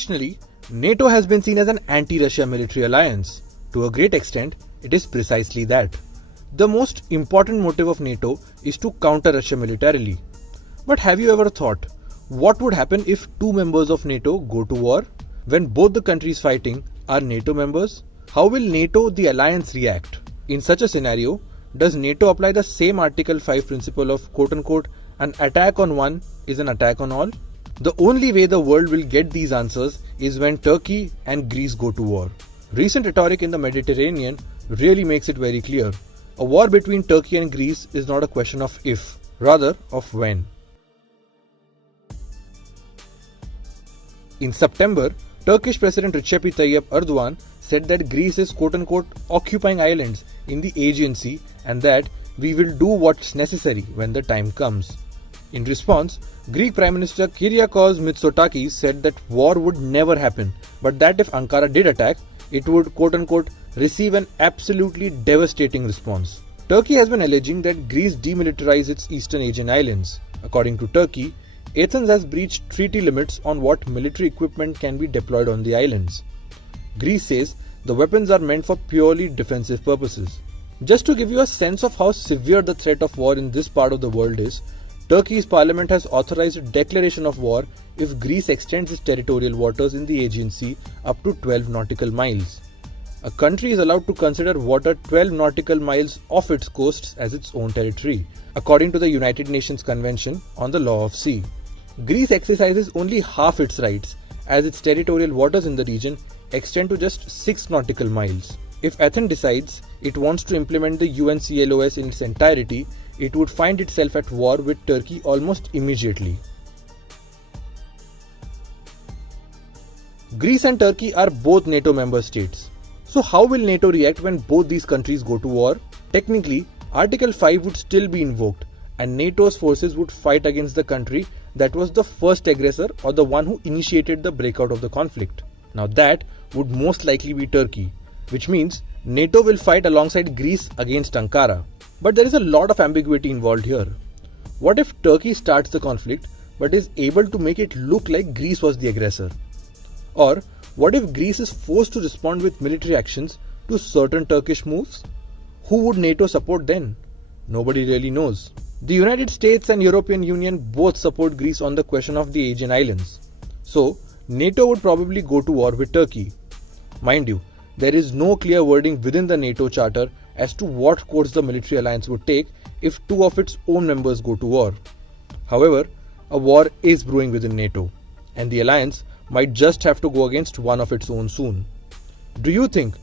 Additionally, NATO has been seen as an anti-Russia military alliance. To a great extent, it is precisely that. The most important motive of NATO is to counter Russia militarily. But have you ever thought, what would happen if two members of NATO go to war? When both the countries fighting are NATO members, how will NATO, the alliance, react? In such a scenario, does NATO apply the same Article 5 principle of quote-unquote, an attack on one is an attack on all? The only way the world will get these answers is when Turkey and Greece go to war. Recent rhetoric in the Mediterranean really makes it very clear. A war between Turkey and Greece is not a question of if, rather of when. In September, Turkish President Recep Tayyip Erdogan said that Greece is quote-unquote occupying islands in the Aegean Sea and that we will do what's necessary when the time comes. In response, Greek Prime Minister Kyriakos Mitsotakis said that war would never happen, but that if Ankara did attack, it would quote-unquote receive an absolutely devastating response. Turkey has been alleging that Greece demilitarized its eastern Aegean Islands. According to Turkey, Athens has breached treaty limits on what military equipment can be deployed on the islands. Greece says the weapons are meant for purely defensive purposes. Just to give you a sense of how severe the threat of war in this part of the world is, Turkey's parliament has authorized a declaration of war if Greece extends its territorial waters in the Aegean Sea up to 12 nautical miles. A country is allowed to consider water 12 nautical miles off its coasts as its own territory, according to the United Nations Convention on the Law of Sea. Greece exercises only half its rights, as its territorial waters in the region extend to just 6 nautical miles. If Athens decides it wants to implement the UNCLOS in its entirety, it would find itself at war with Turkey almost immediately. Greece and Turkey are both NATO member states. So how will NATO react when both these countries go to war? Technically, Article 5 would still be invoked and NATO's forces would fight against the country that was the first aggressor or the one who initiated the breakout of the conflict. Now that would most likely be Turkey, which means NATO will fight alongside Greece against Ankara. But there is a lot of ambiguity involved here. What if Turkey starts the conflict but is able to make it look like Greece was the aggressor? Or what if Greece is forced to respond with military actions to certain Turkish moves? Who would NATO support then? Nobody really knows. The United States and European Union both support Greece on the question of the Aegean Islands. So, NATO would probably go to war with Turkey. Mind you, there is no clear wording within the NATO charter as to what course the military alliance would take if two of its own members go to war. However, a war is brewing within NATO, and the alliance might just have to go against one of its own soon. Do you think